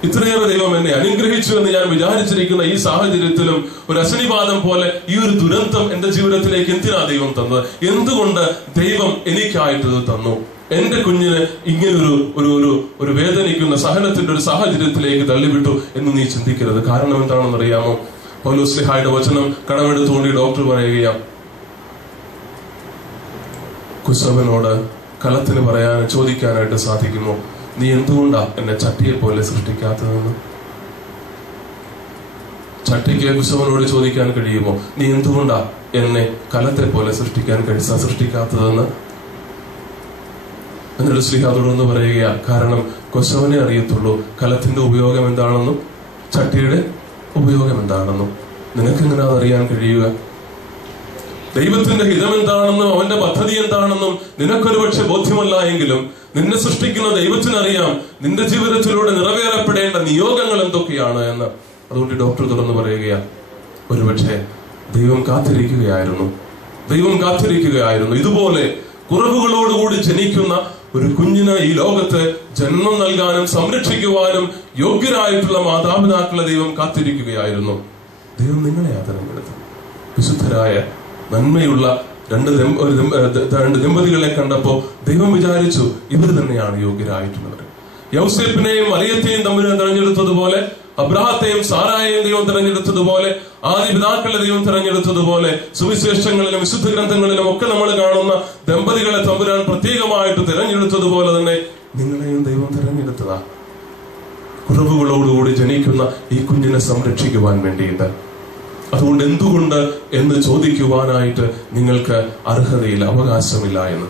ഇത്രയേറെ ദൈവം എന്നെ അനുഗ്രഹിച്ചു എന്ന് ഞാൻ വിചാരിച്ചിരിക്കുന്ന ഈ സാഹചര്യത്തിലും ഒരു അശനിപാതം പോലെ ഈ ഒരു ദുരന്തം എന്റെ ജീവിതത്തിലേക്ക് എന്തിനാ ദൈവം തന്നത്? എന്തുകൊണ്ട് ദൈവം എനിക്കായിട്ട് ഇത് തന്നു? എന്റെ കുഞ്ഞിന് ഇങ്ങനെ ഒരു വേദനിക്കുന്ന സഹനത്തിന്റെ ഒരു സാഹചര്യത്തിലേക്ക് തള്ളിവിട്ടു എന്ന് നീ ചിന്തിക്കരുത്. കാരണം എന്താണെന്ന് അറിയാമോ? പൗലോസ്ലിഹായുടെ വചനം കടമെടുത്തുകൊണ്ട് ഡോക്ടർ പറയുകയാണ്, കുശവനോട് കളത്തിന് ചോദിക്കാനായിട്ട് സാധിക്കുമോ, നീ എന്തുകൊണ്ടാ എന്നെ ചട്ടിയെ പോലെ സൃഷ്ടിക്കാത്തതെന്ന്? ചട്ടിക്ക് കുശവനോട് ചോദിക്കാൻ കഴിയുമോ, നീ എന്തുകൊണ്ടാ എന്നെ കലത്തെ പോലെ സൃഷ്ടിക്കാത്തതെന്ന്? എന്നിട്ട് ശ്രീഹ തുടർന്ന് പറയുക, കാരണം കുശവനെ അറിയത്തുള്ളൂ കലത്തിന്റെ ഉപയോഗം എന്താണെന്നും ചട്ടിയുടെ ഉപയോഗം എന്താണെന്നും. നിനക്കെങ്ങനെ അതറിയാൻ കഴിയുക? ദൈവത്തിന്റെ ഹിതം എന്താണെന്നും അവന്റെ പദ്ധതി എന്താണെന്നും നിനക്കൊരു പക്ഷെ ബോധ്യമല്ല എങ്കിലും നിന്നെ സൃഷ്ടിക്കുന്ന ദൈവത്തിനറിയാം നിന്റെ ജീവിതത്തിലൂടെ നിറവേറപ്പെടേണ്ട നിയോഗങ്ങൾ എന്തൊക്കെയാണ് എന്ന്. അതുകൊണ്ട് ഡോക്ടർ തുറന്നു പറയുകയാ, ഒരുപക്ഷെ ദൈവം കാത്തിരിക്കുകയായിരുന്നു ഇതുപോലെ കുറവുകളോടുകൂടി ജനിക്കുന്ന ഒരു കുഞ്ഞിന് ഈ ലോകത്ത് ജന്മം നൽകാനും സംരക്ഷിക്കുവാനും യോഗ്യരായിട്ടുള്ള മാതാപിതാക്കളെ ദൈവം കാത്തിരിക്കുകയായിരുന്നു. ദൈവം നിങ്ങളെ തിരഞ്ഞെടുത്തു. വിശുദ്ധരായ നന്മയുള്ള രണ്ട് ദമ്പതികളെ കണ്ടപ്പോ ദൈവം വിചാരിച്ചു ഇവർ തന്നെയാണ് യോഗ്യരായിട്ടുള്ളവർ. യൗസേപ്പിനെയും മറിയത്തെയും തമ്മിൽ തെരഞ്ഞെടുത്തതുപോലെ, അബ്രഹാത്തെയും സാറായെയും ദൈവം തെരഞ്ഞെടുത്തതുപോലെ, ആദ്യ പിതാക്കളെ ദൈവം തെരഞ്ഞെടുത്തതുപോലെ, സുവിശേഷങ്ങളിലും വിശുദ്ധ ഗ്രന്ഥങ്ങളിലും ഒക്കെ നമ്മൾ കാണുന്ന ദമ്പതികളെ തമ്പുരാൻ പ്രത്യേകമായിട്ട് തെരഞ്ഞെടുത്തതുപോലെ തന്നെ നിങ്ങളെയും ദൈവം തെരഞ്ഞെടുത്തതാ. കുറവുകളോടുകൂടി ജനിക്കുന്ന ഈ കുഞ്ഞിനെ സംരക്ഷിക്കുവാൻ വേണ്ടിയിട്ട്. അതുകൊണ്ട് എന്തുകൊണ്ട് എന്ന് ചോദിക്കുവാനായിട്ട് നിങ്ങൾക്ക് അർഹതയില്ല, അവകാശമില്ല എന്ന്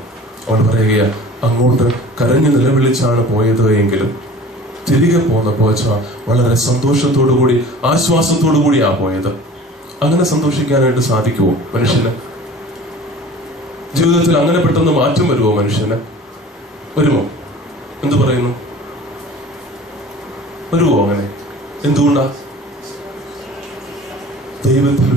അവൾ പറയുക. അങ്ങോട്ട് കരഞ്ഞു നിലവിളിച്ചാണ് പോയത് എങ്കിലും തിരികെ പോന്നപ്പോ വളരെ സന്തോഷത്തോടുകൂടി ആശ്വാസത്തോടു കൂടിയാ പോയത്. അങ്ങനെ സന്തോഷിക്കാനായിട്ട് സാധിക്കുമോ മനുഷ്യന്? ജീവിതത്തിൽ അങ്ങനെ പെട്ടെന്ന് മാറ്റം വരുമോ മനുഷ്യന്? വരുമോ? എന്തു പറയുന്നു? വരുമോ അങ്ങനെ? എന്തുകൊണ്ടാ? ദൈവത്തിൽ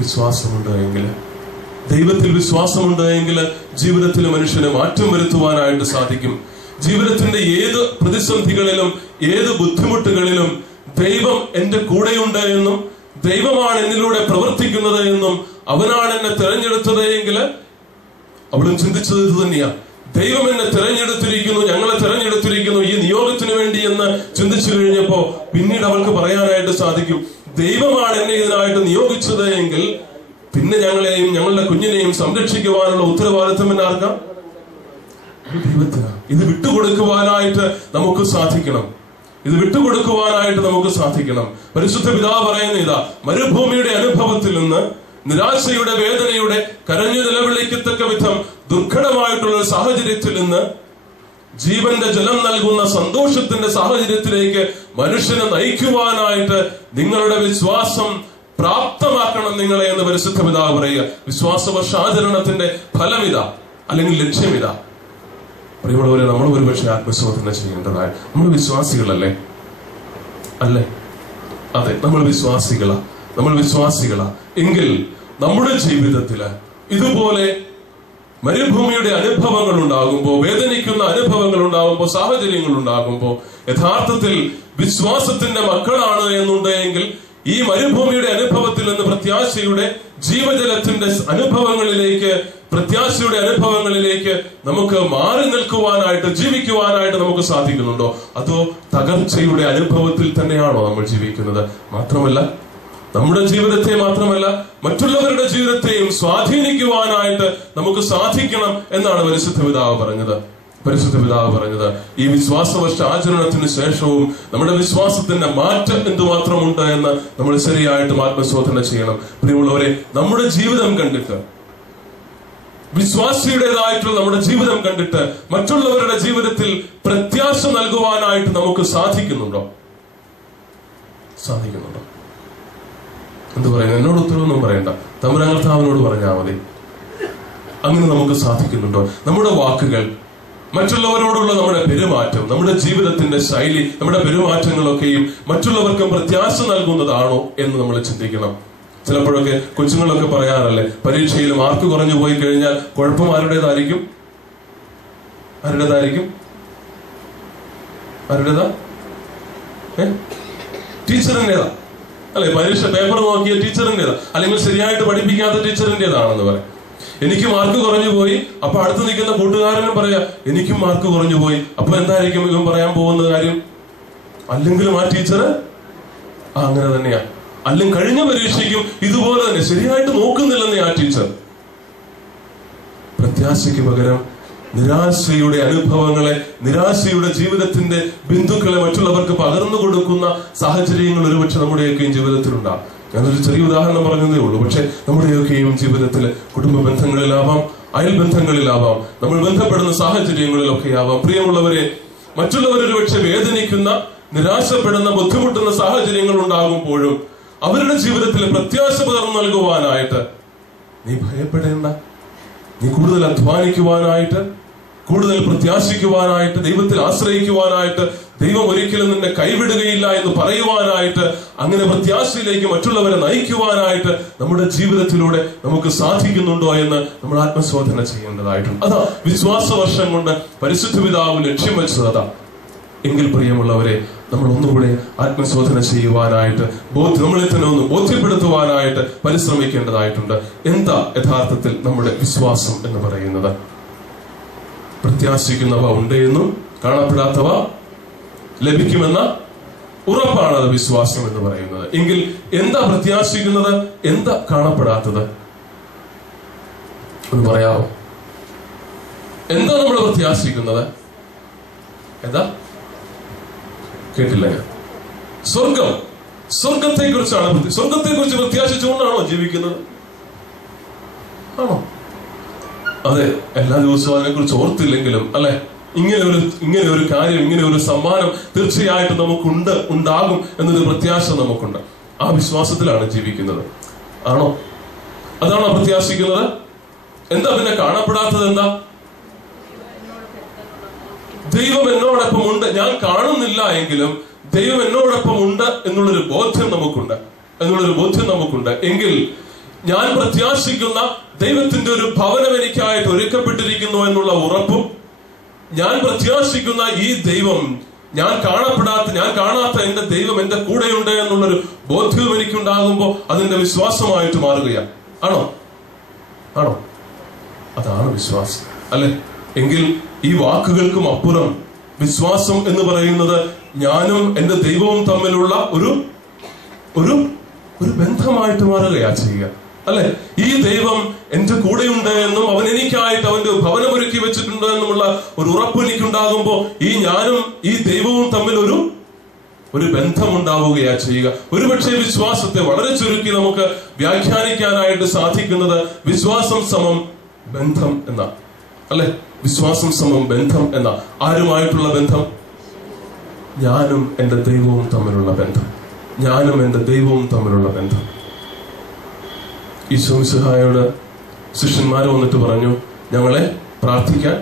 വിശ്വാസമുണ്ട് എങ്കിൽ ജീവിതത്തിൽ മനുഷ്യന് മാറ്റം വരുത്തുവാനായിട്ട് സാധിക്കും. ജീവിതത്തിന്റെ ഏത് പ്രതിസന്ധികളിലും ഏത് ബുദ്ധിമുട്ടുകളിലും ദൈവം എന്റെ കൂടെയുണ്ട് എന്നും ദൈവമാണ് എന്നിലൂടെ പ്രവർത്തിക്കുന്നത് എന്നും അവനാണ് എന്നെ തിരഞ്ഞെടുത്തത് എങ്കിൽ അവളും ചിന്തിച്ചത് ഇത് തന്നെയാ. ദൈവം എന്നെ തിരഞ്ഞെടുത്തിരിക്കുന്നു, ഞങ്ങളെ തിരഞ്ഞെടുത്തിരിക്കുന്നു ഈ നിയോഗത്തിന് വേണ്ടി എന്ന് ചിന്തിച്ചു കഴിഞ്ഞപ്പോ പിന്നീട് അവൾക്ക് പറയാനായിട്ട് സാധിക്കും, ദൈവമാണ് എന്നെ ഇതിനായിട്ട് നിയോഗിച്ചത് എങ്കിൽ പിന്നെ ഞങ്ങളെയും ഞങ്ങളുടെ കുഞ്ഞിനെയും സംരക്ഷിക്കുവാനുള്ള ഉത്തരവാദിത്വം എന്നാർക്കാം? ദൈവത്തിനാ. ഇത് വിട്ടുകൊടുക്കുവാനായിട്ട് നമുക്ക് സാധിക്കണം. പരിശുദ്ധ പിതാവ് പറയുന്ന ഇതാ, മരുഭൂമിയുടെ അനുഭവത്തിൽ നിന്ന്, നിരാശയുടെ വേദനയുടെ കരഞ്ഞു നിലവിളിക്കത്തക്ക വിധം ദുർഘടമായിട്ടുള്ള സാഹചര്യത്തിൽ നിന്ന് ജീവന്റെ ജലം നൽകുന്ന സന്തോഷത്തിന്റെ സാഹചര്യത്തിലേക്ക് മനുഷ്യനെ നയിക്കുവാനായിട്ട് നിങ്ങളുടെ വിശ്വാസം പ്രാപ്തമാക്കണം നിങ്ങളെ എന്ന് പരിശുദ്ധ പിതാവ് പറയുക. വിശ്വാസവർഷാചരണത്തിന്റെ ഫലമിത, അല്ലെങ്കിൽ ലക്ഷ്യമിത. പ്രിയമുള്ളവരെ, നമ്മൾ ഒരുപക്ഷെ ആത്മശോധന ചെയ്യേണ്ടതായി. നമ്മൾ വിശ്വാസികളല്ലേ? അല്ലേ? അതെ, നമ്മൾ വിശ്വാസികളാ എങ്കിൽ നമ്മുടെ ജീവിതത്തില് ഇതുപോലെ മരുഭൂമിയുടെ അനുഭവങ്ങൾ ഉണ്ടാകുമ്പോ, വേദനിക്കുന്ന അനുഭവങ്ങൾ ഉണ്ടാകുമ്പോ, സാഹചര്യങ്ങൾ ഉണ്ടാകുമ്പോ യഥാർത്ഥത്തിൽ വിശ്വാസത്തിന്റെ മക്കളാണ് എന്നുണ്ടെങ്കിൽ ഈ മരുഭൂമിയുടെ അനുഭവത്തിൽ നിന്ന് പ്രത്യാശയുടെ ജീവജലത്തിന്റെ അനുഭവങ്ങളിലേക്ക് നമുക്ക് മാറി നിൽക്കുവാനായിട്ട്, ജീവിക്കുവാനായിട്ട് നമുക്ക് സാധിക്കുന്നുണ്ടോ? അതോ തകർച്ചയുടെ അനുഭവത്തിൽ തന്നെയാണോ നമ്മൾ ജീവിക്കുന്നത്? മാത്രമല്ല, നമ്മുടെ ജീവിതത്തെ മാത്രമല്ല മറ്റുള്ളവരുടെ ജീവിതത്തെയും സ്വാധീനിക്കുവാനായിട്ട് നമുക്ക് സാധിക്കണം എന്നാണ് പരിശുദ്ധ പിതാവ് പറഞ്ഞത്. ഈ വിശ്വാസവർഷ ആചരണത്തിന് ശേഷവും നമ്മുടെ വിശ്വാസത്തിന്റെ മാറ്റം എന്തുമാത്രമുണ്ട് എന്ന് നമ്മൾ ശരിയായിട്ടും ആത്മശോധന ചെയ്യണം. പ്രിയമുള്ളവരെ, നമ്മുടെ ജീവിതം കണ്ടിട്ട്, വിശ്വാസിയുടേതായിട്ടുള്ള നമ്മുടെ ജീവിതം കണ്ടിട്ട് മറ്റുള്ളവരുടെ ജീവിതത്തിൽ പ്രത്യാശ നൽകുവാനായിട്ട് നമുക്ക് സാധിക്കുന്നുണ്ടോ? എന്ത് പറയുന്നു? എന്നോട് ഉത്തരവൊന്നും പറയണ്ട, തമ്പുരാൻ കർത്താവിനോട് പറഞ്ഞാൽ മതി. അങ്ങനെ നമുക്ക് സാധിക്കുന്നുണ്ടോ? നമ്മുടെ വാക്കുകൾ, മറ്റുള്ളവരോടുള്ള നമ്മുടെ പെരുമാറ്റം, നമ്മുടെ ജീവിതത്തിന്റെ ശൈലി, നമ്മുടെ പെരുമാറ്റങ്ങളൊക്കെയും മറ്റുള്ളവർക്കും പ്രത്യാശ നൽകുന്നതാണോ എന്ന് നമ്മൾ ചിന്തിക്കണം. ചിലപ്പോഴൊക്കെ കൊച്ചുങ്ങളൊക്കെ പറയാറല്ലേ, പരീക്ഷയിൽ മാർക്ക് കുറഞ്ഞു പോയി കഴിഞ്ഞാൽ കുഴപ്പം ആരുടേതായിരിക്കും? ആരുടേതാ? ടീച്ചറിൻ്റെതാ അല്ലെ? പരീക്ഷ പേപ്പർ നോക്കിയ ടീച്ചറിൻ്റെതാ, അല്ലെങ്കിൽ ശരിയായിട്ട് പഠിപ്പിക്കാത്ത ടീച്ചറിൻ്റെതാണെന്ന് പറയാം. എനിക്ക് മാർക്ക് കുറഞ്ഞു പോയി, അപ്പൊ അടുത്ത് നിൽക്കുന്ന കൂട്ടുകാരനും പറയാ എനിക്കും മാർക്ക് കുറഞ്ഞു പോയി. അപ്പൊ എന്തായിരിക്കും ഇവൻ പറയാൻ പോകുന്ന കാര്യം? അല്ലെങ്കിലും ആ ടീച്ചർ അങ്ങനെ തന്നെയാ, അല്ലെങ്കിൽ കഴിഞ്ഞ പരീക്ഷയ്ക്കും ഇതുപോലെ തന്നെ ശരിയായിട്ട് നോക്കുന്നില്ലെന്ന് ആ ടീച്ചർ. പ്രത്യാശയ്ക്ക് പകരം നിരാശയുടെ അനുഭവങ്ങളെ, നിരാശയുടെ ജീവിതത്തിന്റെ ബിന്ദുക്കളെ മറ്റുള്ളവർക്ക് പകർന്നു കൊടുക്കുന്ന സാഹചര്യങ്ങൾ ഒരുപക്ഷെ നമ്മുടെയൊക്കെയും ജീവിതത്തിലുണ്ടാകും. ഞാനൊരു ചെറിയ ഉദാഹരണം പറഞ്ഞതേ ഉള്ളൂ. പക്ഷെ നമ്മുടെയൊക്കെയും ജീവിതത്തിൽ കുടുംബ ബന്ധങ്ങളിലാവാം, അയൽ ബന്ധങ്ങളിലാവാം, നമ്മൾ ബന്ധപ്പെടുന്ന സാഹചര്യങ്ങളിലൊക്കെ ആവാം. പ്രിയമുള്ളവരെ, മറ്റുള്ളവരൊരു പക്ഷെ വേദനിക്കുന്ന, നിരാശപ്പെടുന്ന, ബുദ്ധിമുട്ടുന്ന സാഹചര്യങ്ങൾ ഉണ്ടാകുമ്പോഴും അവരുടെ ജീവിതത്തിൽ പ്രത്യാശ പകർന്നു നൽകുവാനായിട്ട് നീ ഭയപ്പെടേണ്ട. നീ കൂടുതൽ അധ്വാനിക്കുവാനായിട്ട്, കൂടുതൽ പ്രത്യാശിക്കുവാനായിട്ട്, ദൈവത്തിൽ ആശ്രയിക്കുവാനായിട്ട്, ദൈവം ഒരിക്കലും നിന്നെ കൈവിടുകയില്ല എന്ന് പറയുവാനായിട്ട്, അങ്ങനെ പ്രത്യാശയിലേക്ക് മറ്റുള്ളവരെ നയിക്കുവാനായിട്ട് നമ്മുടെ ജീവിതത്തിലൂടെ നമുക്ക് സാധിക്കുന്നുണ്ടോ എന്ന് നമ്മൾ ആത്മശോധന ചെയ്യേണ്ടതായിട്ടുണ്ട്. അതാ വിശ്വാസ വർഷം കൊണ്ട് പരിശുദ്ധ പിതാവ് ലക്ഷ്യം വെച്ചത് അതാ. എങ്കിൽ പ്രിയമുള്ളവരെ, നമ്മൾ ഒന്നുകൂടെ ആത്മശോധന ചെയ്യുവാനായിട്ട്, നമ്മളെ തന്നെ ഒന്ന് ബോധ്യപ്പെടുത്തുവാനായിട്ട് പരിശ്രമിക്കേണ്ടതായിട്ടുണ്ട്. എന്താ യഥാർത്ഥത്തിൽ നമ്മുടെ വിശ്വാസം എന്ന് പറയുന്നത്? പ്രത്യാശിക്കുന്നവ ഉണ്ട് എന്നും കാണപ്പെടാത്തവ ലഭിക്കുമെന്ന ഉറപ്പാണ് അത് വിശ്വാസം എന്ന് പറയുന്നത്. എങ്കിൽ എന്താ പ്രത്യാശിക്കുന്നത്, എന്താ കാണപ്പെടാത്തത് എന്ന് പറയാമോ? എന്താ നമ്മൾ പ്രത്യാശിക്കുന്നത്? എന്താ? കേട്ടില്ല ഞാൻ. സ്വർഗം. സ്വർഗത്തെ കുറിച്ചാണ്. സ്വർഗത്തെ കുറിച്ച് പ്രത്യാശിച്ചുകൊണ്ടാണോ ജീവിക്കുന്നത്? ആണോ? അതെ, എല്ലാ ദിവസവും അതിനെ കുറിച്ച് ഓർത്തില്ലെങ്കിലും അല്ലെ, ഇങ്ങനെ ഒരു കാര്യം, ഇങ്ങനെ ഒരു സമ്മാനം തീർച്ചയായിട്ടും ഉണ്ടാകും എന്നൊരു പ്രത്യാശ നമുക്കുണ്ട്. ആ വിശ്വാസത്തിലാണ് ജീവിക്കുന്നത്. ആണോ? അതാണോ പ്രത്യാശിക്കുന്നത്? എന്താ പിന്നെ കാണപ്പെടാത്തത്? എന്താ? ദൈവം എന്നോടൊപ്പം ഉണ്ട്. ഞാൻ കാണുന്നില്ല എങ്കിലും ദൈവം എന്നോടൊപ്പം ഉണ്ട് എന്നുള്ളൊരു ബോധ്യം നമുക്കുണ്ട്. എങ്കിൽ ഞാൻ പ്രത്യാശിക്കുന്ന ദൈവത്തിന്റെ ഒരു ഭവനം എനിക്കായിട്ട് ഒരുക്കപ്പെട്ടിരിക്കുന്നു എന്നുള്ള ഉറപ്പും, ഞാൻ പ്രത്യാശിക്കുന്ന ഈ ദൈവം, ഞാൻ കാണാത്ത എന്റെ ദൈവം എന്റെ കൂടെയുണ്ട് എന്നുള്ളൊരു ബോധ്യവും എനിക്കുണ്ടാകുമ്പോൾ അതിന്റെ വിശ്വാസമായിട്ട് മാറുകയാണ്. ആണോ? അതാണ് വിശ്വാസം അല്ലെ? എങ്കിൽ ഈ വാക്കുകൾക്കും അപ്പുറം വിശ്വാസം എന്ന് പറയുന്നത് ഞാനും എന്റെ ദൈവവും തമ്മിലുള്ള ഒരു ബന്ധമായിട്ട് മാറുകയാ ചെയ്യുക അല്ലെ? ഈ ദൈവം എന്റെ കൂടെയുണ്ട് എന്നും അവൻ എനിക്കായിട്ട് അവന്റെ ഭവനമൊരുക്കി വെച്ചിട്ടുണ്ട് എന്നുമുള്ള ഒരു ഉറപ്പ് എനിക്കുണ്ടാകുമ്പോൾ ഈ ഞാനും ഈ ദൈവവും തമ്മിൽ ഒരു ബന്ധമുണ്ടാവുകയാ ചെയ്യുക. ഒരുപക്ഷെ വിശ്വാസത്തെ വളരെ ചുരുക്കി നമുക്ക് വ്യാഖ്യാനിക്കാനായിട്ട് സാധിക്കുന്നത് വിശ്വാസം സമം ബന്ധം എന്ന അല്ലെ? വിശ്വാസം സമം ബന്ധം എന്ന. ആരുമായിട്ടുള്ള ബന്ധം? ഞാനും എന്റെ ദൈവവും തമ്മിലുള്ള ബന്ധം. ഈശോ മിശിഹായോട് ശിഷ്യന്മാര് വന്നിട്ട് പറഞ്ഞു, ഞങ്ങളെ പ്രാർത്ഥിക്കാൻ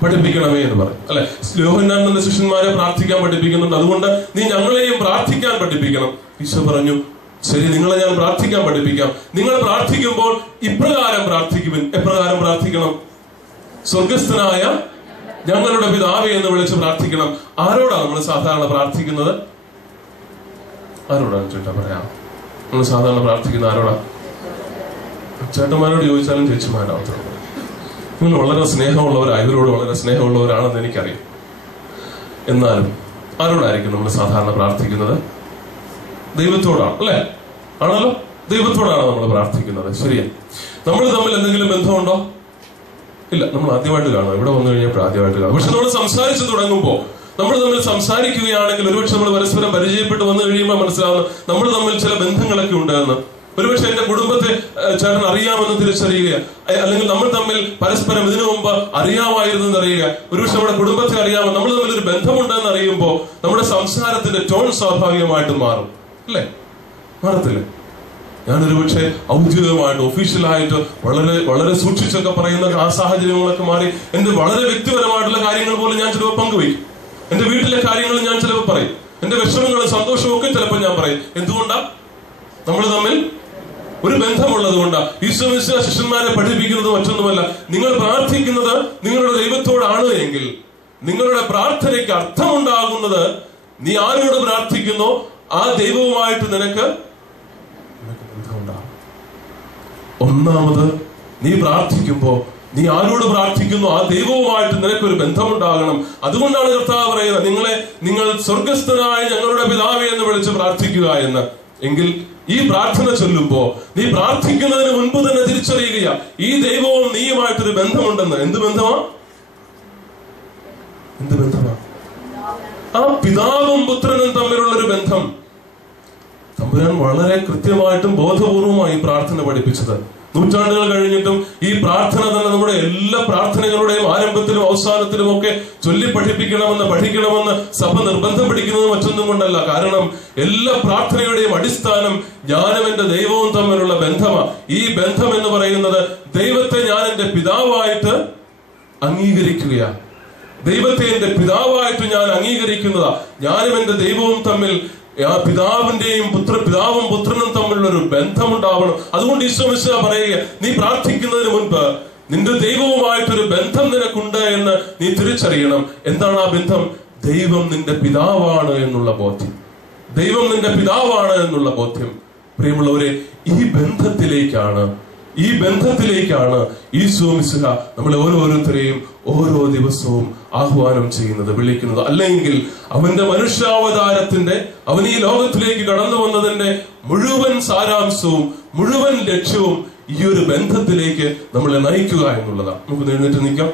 പഠിപ്പിക്കണമേ എന്ന് പറഞ്ഞു അല്ലെ? യോഹന്നാൻ തന്റെ ശിഷ്യന്മാരെ പ്രാർത്ഥിക്കാൻ പഠിപ്പിക്കുന്നുണ്ട്. അതുകൊണ്ട് നീ ഞങ്ങളെയും പ്രാർത്ഥിക്കാൻ പഠിപ്പിക്കണം. ഈശോ പറഞ്ഞു, ശരി, നിങ്ങളെ ഞാൻ പ്രാർത്ഥിക്കാൻ പഠിപ്പിക്കാം. നിങ്ങൾ പ്രാർത്ഥിക്കുമ്പോൾ ഇപ്രകാരം പ്രാർത്ഥിക്കുവിൻ. എപ്രകാരം പ്രാർത്ഥിക്കണം? സ്വർഗസ്ഥനായ ഞങ്ങളുടെ പിതാവേ എന്ന് വിളിച്ച് പ്രാർത്ഥിക്കണം. ആരോടാണ് നമ്മൾ സാധാരണ പ്രാർത്ഥിക്കുന്നത്? ആരോടാണ് ചേട്ടാ പറയാം? നമ്മൾ സാധാരണ പ്രാർത്ഥിക്കുന്ന ആരോടാ? ചേട്ടന്മാരോട് ചോദിച്ചാലും ചേച്ചിമാരാവത്തോ? നിങ്ങൾ വളരെ സ്നേഹമുള്ളവരാണ്, ഇവരോട് വളരെ സ്നേഹമുള്ളവരാണെന്ന് എനിക്കറിയാം. എന്നാലും ആരോടായിരിക്കും നമ്മൾ സാധാരണ പ്രാർത്ഥിക്കുന്നത്? ദൈവത്തോടാണ് അല്ലെ? ആണല്ലോ, ദൈവത്തോടാണ് നമ്മൾ പ്രാർത്ഥിക്കുന്നത്. ശരിയാ. നമ്മൾ തമ്മിൽ എന്തെങ്കിലും ബന്ധമുണ്ടോ? ഇല്ല. നമ്മൾ ആദ്യമായിട്ട് കാണാം, ഇവിടെ വന്നു കഴിഞ്ഞപ്പോൾ ആദ്യമായിട്ട് കാണാം. പക്ഷെ നമ്മൾ സംസാരിച്ചു തുടങ്ങുമ്പോൾ, നമ്മൾ തമ്മിൽ സംസാരിക്കുകയാണെങ്കിൽ ഒരുപക്ഷെ നമ്മൾ പരസ്പരം പരിചയപ്പെട്ട് വന്നു കഴിയുമ്പോൾ മനസ്സിലാവുന്നു നമ്മൾ തമ്മിൽ ചില ബന്ധങ്ങളൊക്കെ ഉണ്ടാകുന്നു. ഒരുപക്ഷെ എന്റെ കുടുംബത്തെ ചേട്ടൻ അറിയാമെന്ന് തിരിച്ചറിയുക, അല്ലെങ്കിൽ നമ്മൾ തമ്മിൽ പരസ്പരം ഇതിനു മുമ്പ് അറിയാമായിരുന്നു എന്നറിയുക. ഒരുപക്ഷെ നമ്മുടെ കുടുംബത്തെ അറിയാമോ, നമ്മൾ തമ്മിൽ ഒരു ബന്ധമുണ്ടെന്ന് അറിയുമ്പോൾ നമ്മുടെ സംസാരത്തിന്റെ ടോൺ സ്വാഭാവികമായിട്ട് മാറും അല്ലെ? മാറത്തില്ലേ? ഞാനൊരു പക്ഷേ ഔദ്യോഗികമായിട്ട് ഒഫീഷ്യലായിട്ട് വളരെ വളരെ സൂക്ഷിച്ചൊക്കെ പറയുന്ന ആ സാഹചര്യങ്ങളൊക്കെ മാറി എന്റെ വളരെ വ്യക്തിപരമായിട്ടുള്ള കാര്യങ്ങൾ പോലും ഞാൻ ചിലപ്പോൾ പങ്കുവയ്ക്കും. എന്റെ വീട്ടിലെ കാര്യങ്ങൾ ഞാൻ ചിലപ്പോൾ പറയും. എന്റെ വിഷമങ്ങളും സന്തോഷവും ഒക്കെ ചിലപ്പോൾ ഞാൻ പറയും. എന്തുകൊണ്ടാ? നമ്മൾ തമ്മിൽ ഒരു ബന്ധമുള്ളത് കൊണ്ടാ. ഈശോ ശിഷ്യന്മാരെ പഠിപ്പിക്കുന്നത് മറ്റൊന്നുമല്ല. നിങ്ങൾ പ്രാർത്ഥിക്കുന്നത് നിങ്ങളുടെ ദൈവത്തോടാണ് എങ്കിൽ നിങ്ങളുടെ പ്രാർത്ഥനയ്ക്ക് അർത്ഥമുണ്ടാകുന്നത് നീ ആരോട് പ്രാർത്ഥിക്കുന്നോ ആ ദൈവവുമായിട്ട് നിനക്ക് ബന്ധമുണ്ടാകും. ഒന്നാമത് നീ പ്രാർത്ഥിക്കുമ്പോ നീ ആരോട് പ്രാർത്ഥിക്കുന്നു ആ ദൈവവുമായിട്ട് നിനക്കൊരു ബന്ധമുണ്ടാകണം. അതുകൊണ്ടാണ് കർത്താവ് പറയുന്നത്, നിങ്ങൾ സ്വർഗസ്ഥനായ ഞങ്ങളുടെ പിതാവേ എന്ന് വിളിച്ച് പ്രാർത്ഥിക്കുക എന്ന്. എങ്കിൽ ഈ പ്രാർത്ഥന ചൊല്ലുമ്പോ നീ പ്രാർത്ഥിക്കുന്നതിന് മുൻപ് തന്നെ തിരിച്ചറിയുക ഈ ദൈവവും നീയുമായിട്ടൊരു ബന്ധമുണ്ടെന്ന്. എന്ത് ബന്ധമാ? ആ പിതാവും പുത്രനും തമ്മിലുള്ളൊരു ബന്ധം. തമ്പുരാൻ വളരെ കൃത്യമായിട്ടും ബോധപൂർവമായി പ്രാർത്ഥന പഠിപ്പിച്ചത്. നൂറ്റാണ്ടുകൾ കഴിഞ്ഞിട്ടും ഈ പ്രാർത്ഥന തന്നെ നമ്മുടെ എല്ലാ പ്രാർത്ഥനകളുടെയും ആരംഭത്തിലും അവസാനത്തിലും ഒക്കെ ചൊല്ലി പഠിക്കണമെന്ന് സഭ നിർബന്ധം പിടിക്കുന്നത് മറ്റൊന്നും കൊണ്ടല്ല. കാരണം എല്ലാ പ്രാർത്ഥനയുടെയും അടിസ്ഥാനം ഞാനും എന്റെ ദൈവവും തമ്മിലുള്ള ബന്ധമാണ്. ഈ ബന്ധം എന്ന് പറയുന്നത് ദൈവത്തെ ഞാൻ എന്റെ പിതാവായിട്ട് അംഗീകരിക്കുകയാണ്. ദൈവത്തെ എന്റെ പിതാവായിട്ട് ഞാൻ അംഗീകരിക്കുന്നതാ. ഞാനും എന്റെ ദൈവവും തമ്മിൽ പിതാവും പുത്രനും തമ്മിലുള്ള ഒരു ബന്ധമുണ്ടാവണം. അതുകൊണ്ട് ഈശോ മിശിഹ പറയുക, നീ പ്രാർത്ഥിക്കുന്നതിന് മുൻപ് നിന്റെ ദൈവവുമായിട്ടൊരു ബന്ധം നിനക്കുണ്ട് എന്ന് നീ തിരിച്ചറിയണം. എന്താണ് ആ ബന്ധം? ദൈവം നിന്റെ പിതാവാണ് എന്നുള്ള ബോധ്യം. ദൈവം നിന്റെ പിതാവാണ് എന്നുള്ള ബോധ്യം. പ്രിയമുള്ളവരെ, ഈ ബന്ധത്തിലേക്കാണ് ഈശോ മിശിഹ നമ്മളെ ഓരോരുത്തരെയും ഓരോ ദിവസവും ആഹ്വാനം ചെയ്യുന്നത്, വിളിക്കുന്നത്. അല്ലെങ്കിൽ അവന്റെ മനുഷ്യാവതാരത്തിന്റെ, അവൻ ഈ ലോകത്തിലേക്ക് കടന്നു വന്നതിന്റെ മുഴുവൻ സാരാംശവും മുഴുവൻ ലക്ഷ്യവും ഈ ഒരു ബന്ധത്തിലേക്ക് നമ്മളെ നയിക്കുക എന്നുള്ളതാണ്. നമുക്ക് എഴുന്നേറ്റ് നിൽക്കാം.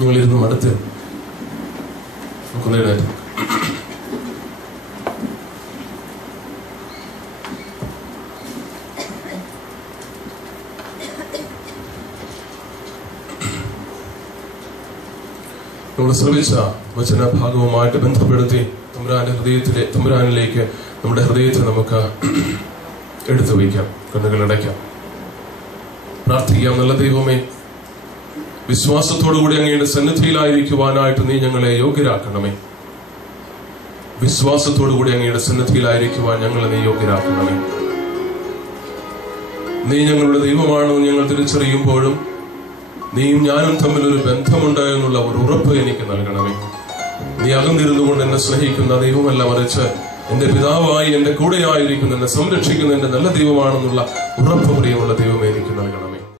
നിങ്ങളിരുന്ന് അടുത്ത് നമുക്ക് എഴുന്നേറ്റ് നമ്മൾ ശ്രമിച്ച വചനഭാഗവുമായിട്ട് ബന്ധപ്പെടുത്തി തമ്പുരാനിലേക്ക് നമ്മുടെ ഹൃദയത്തെ നമുക്ക് എടുത്തു വയ്ക്കാം. കണ്ണുകളടയ്ക്കാം. പ്രാർത്ഥിക്കാം. നല്ല ദൈവമേ, വിശ്വാസത്തോടുകൂടി അങ്ങയുടെ സന്നിധിയിലായിരിക്കുവാനായിട്ട് നീ ഞങ്ങളെ യോഗ്യരാക്കണമേ. വിശ്വാസത്തോടുകൂടി അങ്ങയുടെ സന്നിധിയിലായിരിക്കുവാൻ ഞങ്ങളെ നീ യോഗ്യരാക്കണമേ. നീ ഞങ്ങളുടെ ദൈവമാണെന്ന് ഞങ്ങൾ തിരിച്ചറിയുമ്പോഴും നീയും ഞാനും തമ്മിലൊരു ബന്ധമുണ്ട് എന്നുള്ള ഒരു ഉറപ്പ് എനിക്ക് നൽകണമേ. നീ അകന്നിരുന്നുകൊണ്ട് എന്നെ സ്നേഹിക്കുന്ന ദൈവമല്ല, മറിച്ച് എന്റെ പിതാവായി എന്റെ കൂടെയായിരിക്കുന്ന, എന്നെ സംരക്ഷിക്കുന്ന എന്റെ നല്ല ദൈവമാണെന്നുള്ള ഉറപ്പ് പ്രിയമുള്ള ദൈവമേ എനിക്ക് നൽകണം.